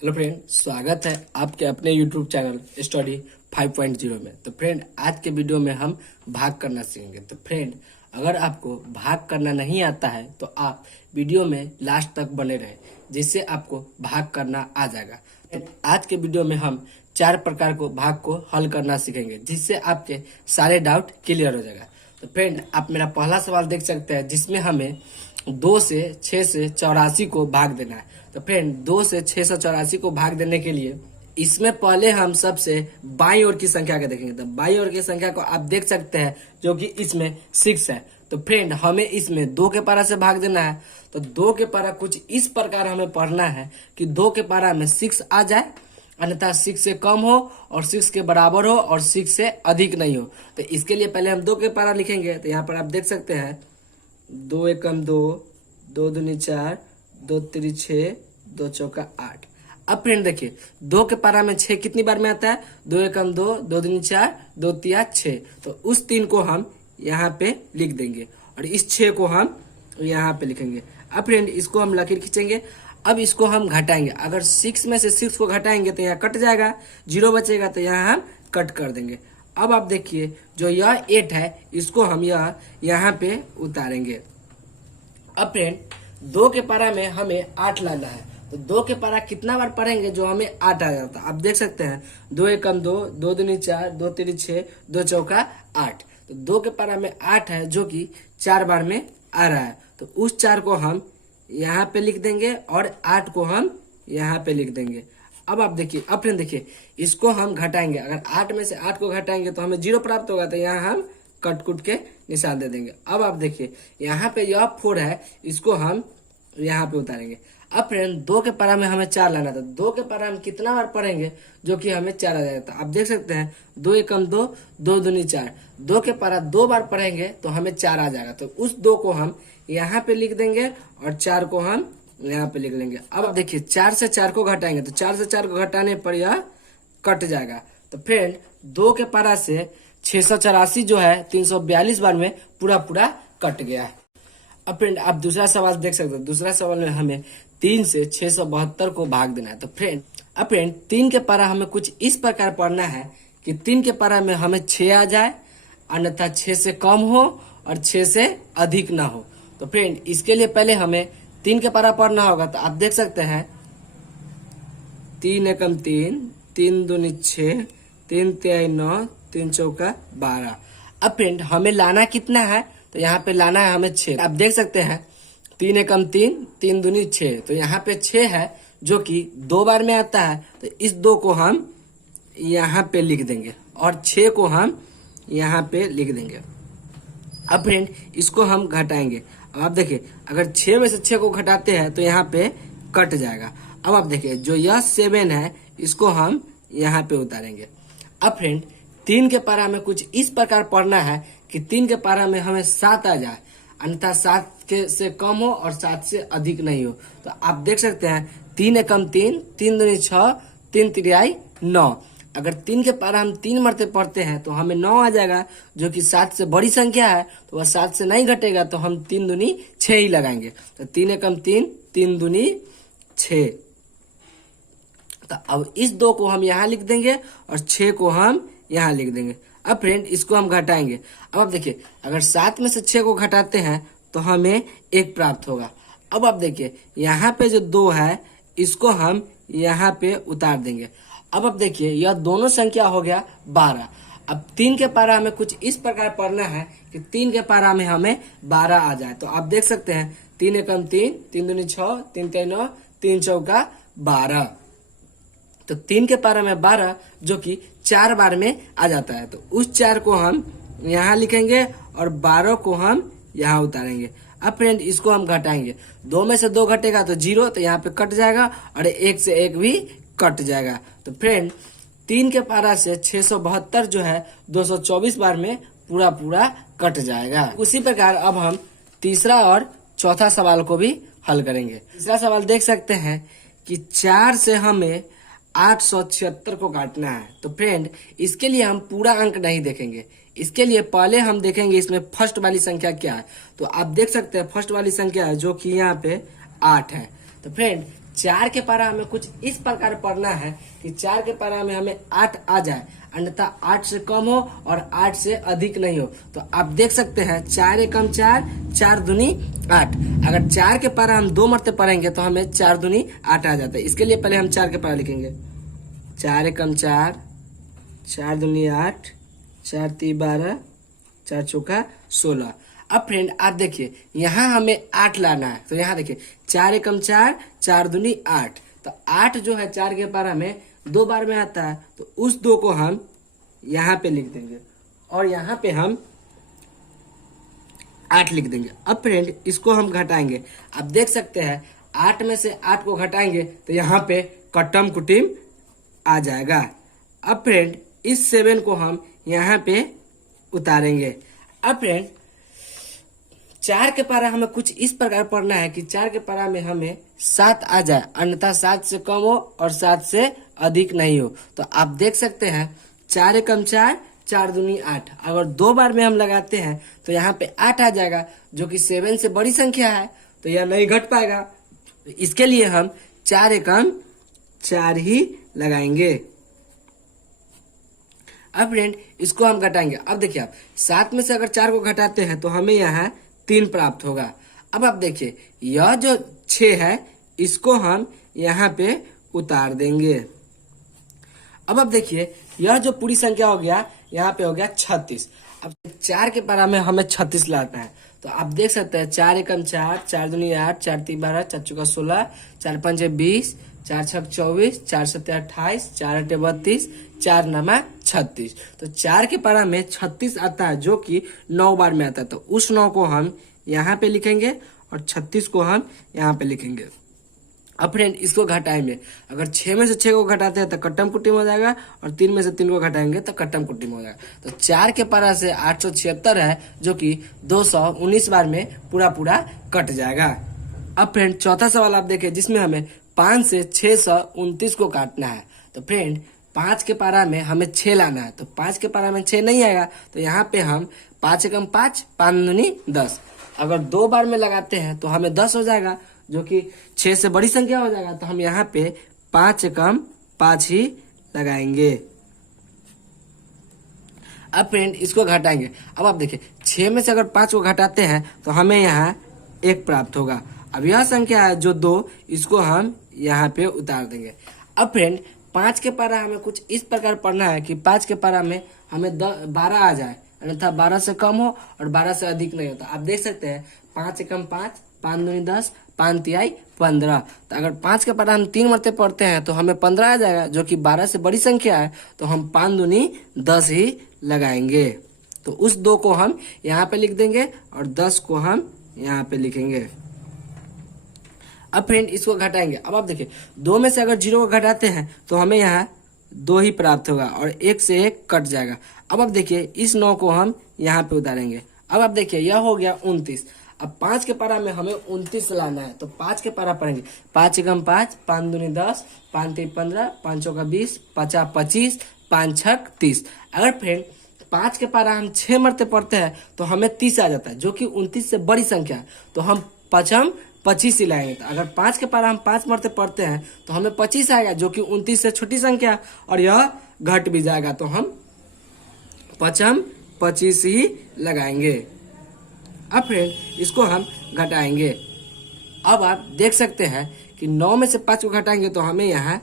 Hello friend, स्वागत है आपके अपने यूट्यूब चैनल स्टडी 5.0 में। तो फ्रेंड, आज के वीडियो में हम भाग करना सीखेंगे। तो फ्रेंड, अगर आपको भाग करना नहीं आता है तो आप वीडियो में लास्ट तक बने रहें, जिससे आपको भाग करना आ जाएगा। तो आज के वीडियो में हम 4 प्रकार को भाग को हल करना सीखेंगे, जिससे आपके सारे डाउट क्लियर हो जाएगा। तो फ्रेंड, आप मेरा पहला सवाल देख सकते हैं, जिसमें हमें 2 से 6 से 84 को भाग देना है। तो फ्रेंड, 2 से 684 को भाग देने के लिए इसमें पहले हम सबसे बाईं ओर की संख्या को देखेंगे। तो बाईं ओर की संख्या को आप देख सकते हैं, जो कि इसमें 6 है। तो फ्रेंड, हमें इसमें 2 के पारा से भाग देना है। तो 2 के पारा कुछ इस प्रकार हमें पढ़ना है कि 2 के पारा में 6 आ जाए, अन्यथा 6 से कम हो और 6 के बराबर हो और 6 से अधिक नहीं हो। तो इसके लिए पहले हम 2 के पारा लिखेंगे। तो यहाँ पर आप देख सकते हैं 2 एकम 2, 2 दूनी 4, 2 तिरी 6, 2 चौका 8। अब फ्रेंड देखिए, 2 के पारा में 6 कितनी बार में आता है? 2 एकम 2, 2 दूनी 4, 2 तिया 6। तो उस 3 को हम यहाँ पे लिख देंगे और इस 6 को हम यहाँ पे लिखेंगे। अब फ्रेंड, इसको हम लकीर खींचेंगे। अब इसको हम घटाएंगे। अगर 6 में से 6 को घटाएंगे तो यहाँ कट जाएगा, 0 बचेगा, तो यहाँ हम कट कर देंगे। अब आप देखिए, जो यह 8 है, इसको हम यहाँ पे उतारेंगे। अब फ्रेंड, 2 के पारा में हमें 8 लाना है। तो 2 के पारा कितना बार पढ़ेंगे जो हमें 8 आ जाता है? आप देख सकते हैं 2 एकम 2, 2 दूनी 4, 2 तिरी 6, 2 चौका 8। तो 2 के पारा में 8 है, जो कि 4 बार में आ रहा है। तो उस 4 को हम यहाँ पे लिख देंगे और 8 को हम यहाँ पे लिख देंगे। अब आप देखिए, अब फ्रेंड देखिए, इसको हम घटाएंगे। अगर 8 में से 8 को घटाएंगे तो हमें 0 प्राप्त होगा। तो यहाँ हम कट कुट के निशान दे देंगे। अब आप देखिए, यहाँ पे यह 4 है, इसको हम यहाँ पे उतारेंगे। अब फ्रेंड, 2 के पारा में हमें 4 लाना था। 2 के पारा हम कितना बार पढ़ेंगे जो कि हमें 4 आ जाएगा? तो आप देख सकते हैं 2 एकम 2, 2 दूनी 4। 2 के पारा 2 बार पढ़ेंगे तो हमें 4 आ जाएगा। तो उस 2 को हम यहाँ पे लिख देंगे और 4 को हम यहाँ पे लिख लेंगे। अब देखिए, 4 से 4 को घटाएंगे तो 4 से 4 को घटाने पर यह कट जाएगा। तो फ्रेंड, 2 के पारा से 684 जो है 342 बार में पूरा पूरा कट गया है। अब फ्रेंड, आप दूसरा सवाल देख सकते हो। दूसरा सवाल में हमें 3 से 672 को भाग देना है। तो फ्रेंड, अब फ्रेंड, 3 के पारा हमें कुछ इस प्रकार पढ़ना है कि 3 के पारा में हमें 6 आ जाए, अन्यथा 6 से कम हो और 6 से अधिक ना हो। तो फ्रेंड, इसके लिए पहले हमें 3 के पारा पढ़ना होगा। तो आप देख सकते हैं 3 एकम 3, 3 दूनी 6, 3 तिहाई 9, 3 चौका 12। अब फ्रेंड, हमें लाना कितना है? तो यहाँ पे लाना है हमें 6। आप देख सकते हैं 3 एकम 3, 3 दूनी 6। तो यहाँ पे 6 है, जो कि 2 बार में आता है। तो इस 2 को हम यहाँ पे लिख देंगे और 6 को हम यहाँ पे लिख देंगे। अब फ्रेंड, इसको हम घटाएंगे। अब आप देखिए, अगर 6 में से 6 को घटाते हैं तो यहाँ पे कट जाएगा। अब आप देखिए, जो यह 7 है, इसको हम यहाँ पे उतारेंगे। अब फ्रेंड, 3 के पारा में कुछ इस प्रकार पढ़ना है कि 3 के पारा में हमें 7 आ जाए, अन्यथा 7 के से कम हो और 7 से अधिक नहीं हो। तो आप देख सकते हैं 3 एकम 3, 3 दूनी 6, 3 तिहाई 9। अगर 3 के पारा हम 3 मरते पढ़ते हैं तो हमें 9 आ जाएगा, जो कि 7 से बड़ी संख्या है। तो वह 7 से नहीं घटेगा, तो हम 3 दूनी 6 ही लगाएंगे। तो 3 एकम 3, 3 दूनी 6। तो अब इस 2 को हम यहाँ लिख देंगे और 6 को हम यहाँ लिख देंगे। अब फ्रेंड, इसको हम घटाएंगे। अब आप देखिए, अगर 7 में से 6 को घटाते हैं तो हमें 1 प्राप्त होगा। अब आप देखिए, यहाँ पे जो 2 है, इसको हम यहाँ पे उतार देंगे। अब आप देखिए, यह दोनों संख्या हो गया 12। अब 3 के पारा हमें कुछ इस प्रकार पढ़ना है कि 3 के पारा में हमें 12 आ जाए। तो आप देख सकते हैं 3 एकम 3, 3 दूनी 6, 3 तिहाई 9, 3 चौका 12। तो 3 के पारा में 12, जो कि 4 बार में आ जाता है। तो उस 4 को हम यहाँ लिखेंगे और 12 को हम यहाँ उतारेंगे। अब फ्रेंड, इसको हम घटाएंगे। 2 में से 2 घटेगा तो 0, तो यहाँ पे कट जाएगा और 1 से 1 भी कट जाएगा। तो फ्रेंड, 3 के पारा से 672 जो है 224 बार में पूरा पूरा कट जाएगा। उसी प्रकार अब हम तीसरा और चौथा सवाल को भी हल करेंगे। तीसरा सवाल देख सकते हैं कि 4 से हमें 876 को काटना है। तो फ्रेंड, इसके लिए हम पूरा अंक नहीं देखेंगे। इसके लिए पहले हम देखेंगे इसमें फर्स्ट वाली संख्या क्या है। तो आप देख सकते हैं फर्स्ट वाली संख्या है, जो कि यहाँ पे 8 है। तो फ्रेंड, 4 के पारा हमें कुछ इस प्रकार पढ़ना है कि 4 के पारा में हमें 8 आ जाए, अन्यथा 8 से कम हो और 8 से अधिक नहीं हो। तो आप देख सकते हैं 4 एकम 4, 4 दूनी 8। अगर 4 के पारा हम 2 मरते पढ़ेंगे तो हमें 4 दूनी 8 आ जाता है। इसके लिए पहले हम 4 के पारा लिखेंगे। 4 एकम 4, 4 दूनी 8, 4 तीन 12, 4 चौका 16। अब फ्रेंड आप देखिए यहाँ हमें 8 लाना है, तो यहाँ देखिए 4 एकम 4, 4 दूनी 8। तो 8 जो है 4 के पारा में 2 बार में आता है, तो उस 2 को हम यहाँ पे लिख देंगे और यहाँ पे हम 8 लिख देंगे। अब फ्रेंड इसको हम घटाएंगे। आप देख सकते हैं 8 में से 8 को घटाएंगे तो यहाँ पे कट्टम कुटिम आ जाएगा। अब फ्रेंड इस 7 को हम यहाँ पे उतारेंगे। अब फ्रेंड 4 के पारा हमें कुछ इस प्रकार पढ़ना है कि 4 के पारा में हमें 7 आ जाए, अन्यथा 7 से कम हो और 7 से अधिक नहीं हो। तो आप देख सकते हैं 4 एकम 4, 4 दूनी 8। अगर 2 बार में हम लगाते हैं तो यहाँ पे 8 आ जाएगा, जो कि 7 से बड़ी संख्या है, तो यह नहीं घट पाएगा। तो इसके लिए हम 4 एकम 4 ही लगाएंगे। अब फ्रेंड इसको हम घटाएंगे। अब देखिए आप 7 में से अगर 4 को घटाते हैं तो हमें यहाँ 3 प्राप्त होगा। अब आप देखिए यह जो 6 है इसको हम यहाँ पे उतार देंगे। अब आप देखिए यह जो पूरी संख्या हो गया यहाँ पे हो गया 36। अब 4 के पारा में हमें 36 लाना है, तो आप देख सकते हैं 4 एकम 4, 4 दूनी 8, 4 तीन 12, 4 चौका 16, 4 पंचे 20, 4 छक 24, 4 सत्ते 28, 4 अट्ठे 32, 4 नमा 36। तो 4 के पारा में 36 आता है, जो कि 9 बार में आता है। तो उस 9 को हम यहाँ पे लिखेंगे और 36 को हम यहाँ पे लिखेंगे। अब फ्रेंड इसको घटाएंगे। अगर 6 में से 6 को घटाते हैं तो कट्टम कुट्टिम हो जाएगा, और 3 में से 3 को घटाएंगे तो कट्टम कुट्टिम हो जाएगा। तो 4 के पारा से 876 है, जो कि 219 बार में पूरा पूरा कट जाएगा। अब फ्रेंड चौथा सवाल आप देखें, जिसमें हमें 5 से 629 को काटना है। तो फ्रेंड 5 के पारा में हमें 6 लाना है, तो 5 के पारा में 6 नहीं आएगा, तो यहाँ पे हम 5 एकम 5, 5 दूनी 10। अगर 2 बार में लगाते हैं तो हमें 10 हो जाएगा, जो कि 6 से बड़ी संख्या हो जाएगा। तो हम यहाँ पे 5 एकम 5 ही लगाएंगे। अब फ्रेंड इसको घटाएंगे। अब आप देखिए 6 में से अगर 5 को घटाते हैं तो हमें यहाँ 1 प्राप्त होगा। अब यह संख्या है जो 2, इसको हम यहाँ पे उतार देंगे। अब फ्रेंड 5 के पारा हमें कुछ इस प्रकार पढ़ना है कि 5 के पारा में हमें 12 आ जाए, अन्यथा 12 से कम हो और 12 से अधिक नहीं होता। आप देख सकते हैं 5 एकम 5, 5 दूनी 10, 5 तिहाई 15। तो अगर 5 के पारा हम 3 मरते पढ़ते हैं तो हमें 15 आ जाएगा, जो कि 12 से बड़ी संख्या है। तो हम 5 दूनी 10 ही लगाएंगे। तो उस 2 को हम यहाँ पे लिख देंगे और 10 को हम यहाँ पे लिखेंगे। अब फ्रेंड इसको घटाएंगे। अब आप देखिए 2 में से अगर 0 को घटाते हैं तो हमें यहाँ 2 ही प्राप्त होगा और 1 से 1 कट जाएगा। अब आप देखिए इस 9 को हम यहाँ पे उतारेंगे। अब आप देखिए यह हो गया 29। अब 5 के पारा में हमें 29 लाना है, तो 5 के पारा पढ़ेंगे। 5 एकम 5, 5 दूनी 10, 5 तीन 15, 5 चौका 20, 5 25, 5 छक 30। अगर फ्रेंड 5 के पारा हम 6 मरते पढ़ते हैं तो हमें 30 आ जाता है, जो कि 29 से बड़ी संख्या है। तो हम 5 25 ही लाएंगे। तो अगर 5 के पारा हम 5 मरते पढ़ते हैं तो हमें 25 आएगा, जो कि 29 से छोटी संख्या, और यह घट भी जाएगा। तो हम 5 25 ही लगाएंगे। अब फ्रेंड इसको हम घटाएंगे। अब आप देख सकते हैं कि 9 में से 5 को घटाएंगे तो हमें यहाँ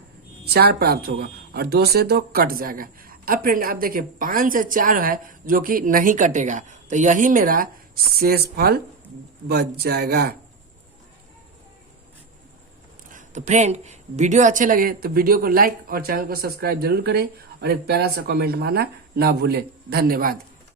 4 प्राप्त होगा और 2 से 2 कट जाएगा। अब फ्रेंड आप देखिए 5 से 4 है, जो कि नहीं कटेगा, तो यही मेरा शेष फल बच जाएगा। तो फ्रेंड वीडियो अच्छे लगे तो वीडियो को लाइक और चैनल को सब्सक्राइब जरूर करें और एक प्यारा सा कमेंट मारना ना भूले। धन्यवाद।